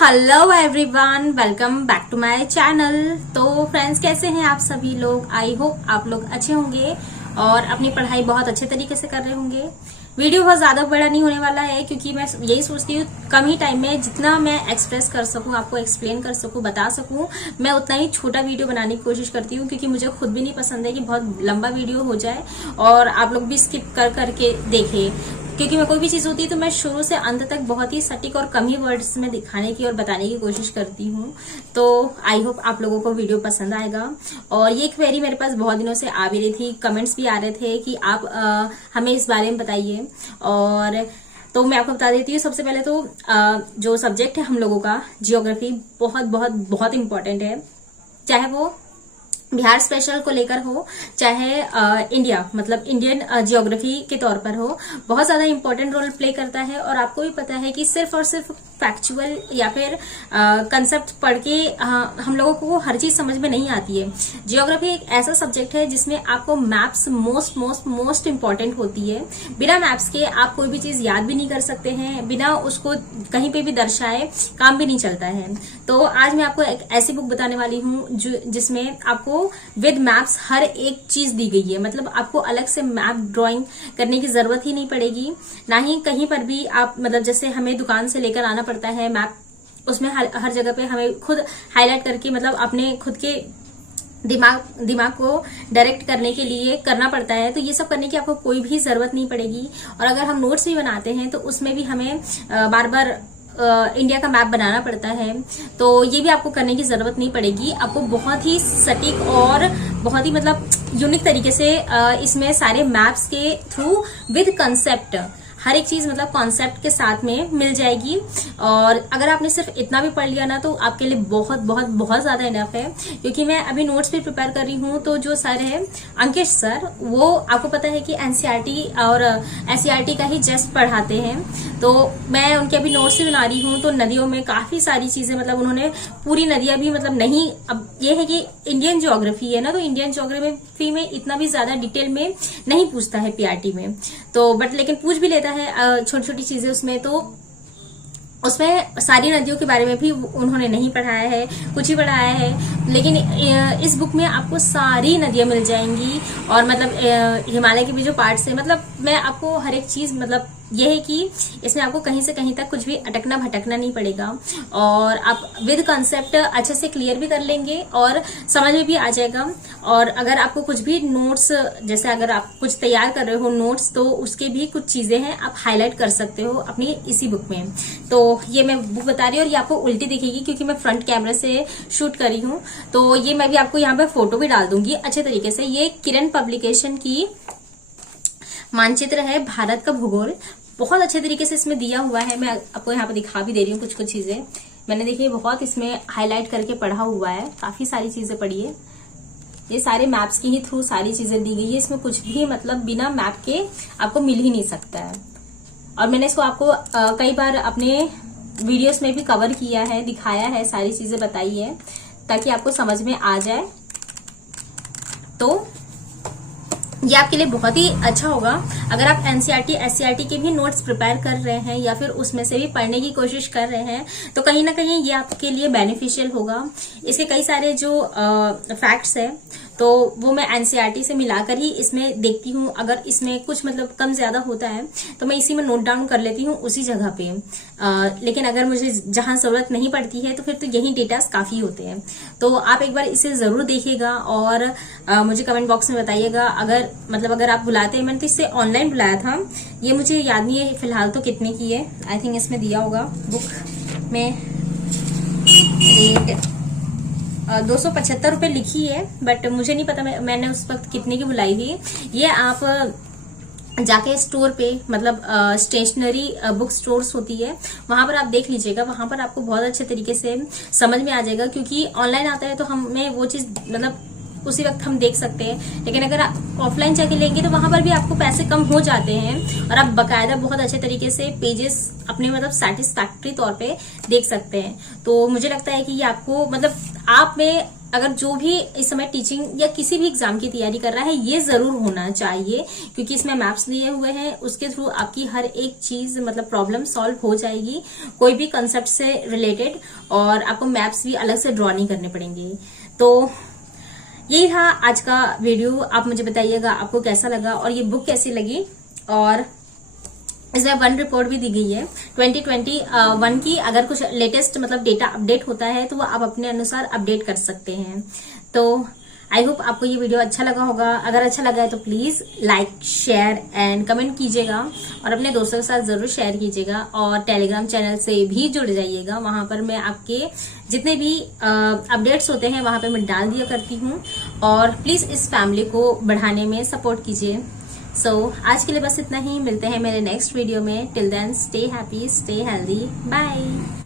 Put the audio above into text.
Hello everyone, welcome back to my channel. तो friends, कैसे हैं आप सभी लोग? आई होप आप लोग अच्छे होंगे और अपनी पढ़ाई बहुत अच्छे तरीके से कर रहे होंगे। वीडियो बहुत ज्यादा बड़ा नहीं होने वाला है क्योंकि मैं यही सोचती हूँ कम ही टाइम में जितना मैं एक्सप्रेस कर सकूं, आपको एक्सप्लेन कर सकूं, बता सकूं, मैं उतना ही छोटा वीडियो बनाने की कोशिश करती हूँ। क्योंकि मुझे खुद भी नहीं पसंद है कि बहुत लंबा वीडियो हो जाए और आप लोग भी स्किप कर करके देखें। क्योंकि मैं कोई भी चीज होती है तो मैं शुरू से अंत तक बहुत ही सटीक और कम ही वर्ड्स में दिखाने की और बताने की कोशिश करती हूँ। तो आई होप आप लोगों को वीडियो पसंद आएगा। और ये क्वेरी मेरे पास बहुत दिनों से आ भी रही थी, कमेंट्स भी आ रहे थे कि आप हमें इस बारे में बताइए। और तो मैं आपको बता देती हूँ। सबसे पहले तो जो सब्जेक्ट है हम लोगों का जियोग्राफी बहुत बहुत बहुत इंपॉर्टेंट है। चाहे वो बिहार स्पेशल को लेकर हो, चाहे इंडिया मतलब इंडियन जियोग्राफी के तौर पर हो, बहुत ज्यादा इंपॉर्टेंट रोल प्ले करता है। और आपको भी पता है कि सिर्फ और सिर्फ फैक्चुअल या फिर कंसेप्ट पढ़ के हम लोगों को हर चीज समझ में नहीं आती है। जियोग्राफी एक ऐसा सब्जेक्ट है जिसमें आपको maps most most most important होती है। बिना मैप्स के आप कोई भी चीज याद भी नहीं कर सकते हैं, बिना उसको कहीं पे भी दर्शाए काम भी नहीं चलता है। तो आज मैं आपको एक ऐसी बुक बताने वाली हूँ जिसमें आपको विद मैप्स हर एक चीज दी गई है। मतलब आपको अलग से मैप ड्राइंग करने की जरूरत ही नहीं पड़ेगी, ना ही कहीं पर भी आप मतलब जैसे हमें दुकान से लेकर आना पड़ता है मैप, उसमें हर जगह पे हमें खुद हाईलाइट करके मतलब अपने खुद के दिमाग को डायरेक्ट करने के लिए करना पड़ता है। तो ये सब करने की आपको कोई भी जरूरत नहीं पड़ेगी। और अगर हम नोट्स भी बनाते हैं तो उसमें भी हमें बार बार इंडिया का मैप बनाना पड़ता है। तो ये भी आपको करने की जरूरत नहीं पड़ेगी। आपको बहुत ही सटीक और बहुत ही मतलब यूनिक तरीके से इसमें सारे मैप्स के थ्रू विद कंसेप्ट हर एक चीज मतलब कॉन्सेप्ट के साथ में मिल जाएगी। और अगर आपने सिर्फ इतना भी पढ़ लिया ना तो आपके लिए बहुत बहुत बहुत ज्यादा इनफ है। क्योंकि मैं अभी नोट्स भी प्रिपेयर कर रही हूँ। तो जो सर है अंकित सर, वो आपको पता है कि एनसीईआरटी और एससीईआरटी का ही जस्ट पढ़ाते हैं। तो मैं उनके अभी नोट्स भी बना रही हूँ। तो नदियों में काफी सारी चीजें मतलब उन्होंने पूरी नदियां भी मतलब नहीं, अब ये है कि इंडियन ज्योग्राफी है ना, तो इंडियन ज्योग्राफी में इतना भी ज्यादा डिटेल में नहीं पूछता है पीआरटी में। तो बट लेकिन पूछ भी लेता है छोटी छोटी चीजें उसमें। तो उसमें सारी नदियों के बारे में भी उन्होंने नहीं पढ़ाया है, कुछ ही पढ़ाया है। लेकिन इस बुक में आपको सारी नदियां मिल जाएंगी। और मतलब हिमालय के भी जो पार्ट्स है, मतलब मैं आपको हर एक चीज मतलब यह है कि इसमें आपको कहीं से कहीं तक कुछ भी अटकना भटकना नहीं पड़ेगा। और आप विद कंसेप्ट अच्छे से क्लियर भी कर लेंगे और समझ में भी आ जाएगा। और अगर आपको कुछ भी नोट्स, जैसे अगर आप कुछ तैयार कर रहे हो नोट्स, तो उसके भी कुछ चीजें हैं आप हाईलाइट कर सकते हो अपनी इसी बुक में। तो ये मैं बुक बता रही हूँ और ये आपको उल्टी दिखेगी क्योंकि मैं फ्रंट कैमरे से शूट कर रही हूँ। तो ये मैं भी आपको यहाँ पे फोटो भी डाल दूंगी अच्छे तरीके से। ये किरण पब्लिकेशन की मानचित्र है भारत का भूगोल, बहुत अच्छे तरीके से इसमें दिया हुआ है। मैं आपको यहाँ पे दिखा भी दे रही हूँ कुछ कुछ चीजें मैंने देखिए बहुत इसमें हाईलाइट करके पढ़ा हुआ है। काफी सारी चीजें पढ़ी है। ये सारे मैप्स के ही थ्रू सारी चीजें दी गई है। इसमें कुछ भी मतलब बिना मैप के आपको मिल ही नहीं सकता है। और मैंने इसको आपको कई बार अपने वीडियोस में भी कवर किया है, दिखाया है, सारी चीजें बताई है ताकि आपको समझ में आ जाए। तो ये आपके लिए बहुत ही अच्छा होगा। अगर आप एनसीईआरटी एससीईआरटी के भी नोट्स प्रिपेयर कर रहे हैं या फिर उसमें से भी पढ़ने की कोशिश कर रहे हैं तो कहीं ना कहीं ये आपके लिए बेनिफिशियल होगा। इसके कई सारे जो फैक्ट्स है तो वो मैं एनसीईआरटी से मिलाकर ही इसमें देखती हूँ। अगर इसमें कुछ मतलब कम ज्यादा होता है तो मैं इसी में नोट डाउन कर लेती हूँ उसी जगह पे। लेकिन अगर मुझे जहां जरूरत नहीं पड़ती है तो फिर तो यही डेटास काफी होते हैं। तो आप एक बार इसे जरूर देखिएगा और मुझे कमेंट बॉक्स में बताइएगा। अगर आप बुलाते हैं, मैंने तो इससे ऑनलाइन बुलाया था, ये मुझे याद नहीं है फिलहाल तो कितने की है। आई थिंक इसमें दिया होगा बुक में रेट 275 रुपए लिखी है, बट मुझे नहीं पता मैंने उस वक्त कितने की बुलाई थी। ये आप जाके स्टोर पे मतलब स्टेशनरी बुक स्टोर्स होती है, वहां पर आप देख लीजिएगा। वहां पर आपको बहुत अच्छे तरीके से समझ में आ जाएगा। क्योंकि ऑनलाइन आता है तो हमें वो चीज मतलब उसी वक्त हम देख सकते हैं। लेकिन अगर आप ऑफलाइन जाके लेंगे तो वहां पर भी आपको पैसे कम हो जाते हैं और आप बकायदा बहुत अच्छे तरीके से पेजेस अपने मतलब सेटिस्फैक्टरी तौर पे देख सकते हैं। तो मुझे लगता है कि ये आपको मतलब आप में अगर जो भी इस समय टीचिंग या किसी भी एग्जाम की तैयारी कर रहा है, ये जरूर होना चाहिए, क्योंकि इसमें मैप्स दिए हुए हैं, उसके थ्रू आपकी हर एक चीज मतलब प्रॉब्लम सॉल्व हो जाएगी, कोई भी कंसेप्ट से रिलेटेड, और आपको मैप्स भी अलग से ड्रॉ नहीं करने पड़ेंगे। तो यही था आज का वीडियो। आप मुझे बताइएगा आपको कैसा लगा और ये बुक कैसी लगी। और इसमें वन रिपोर्ट भी दी गई है 2021 की। अगर कुछ लेटेस्ट मतलब डेटा अपडेट होता है तो वो आप अपने अनुसार अपडेट कर सकते हैं। तो आई होप आपको ये वीडियो अच्छा लगा होगा। अगर अच्छा लगा है तो please like, share and comment कीजिएगा, और अपने दोस्तों के साथ जरूर शेयर कीजिएगा। और टेलीग्राम चैनल से भी जुड़ जाइएगा, वहां पर मैं आपके जितने भी अपडेट्स होते हैं वहां पर मैं डाल दिया करती हूँ। और प्लीज इस फैमिली को बढ़ाने में सपोर्ट कीजिए। आज के लिए बस इतना ही। मिलते हैं मेरे नेक्स्ट वीडियो में। Till then stay happy, stay healthy, bye.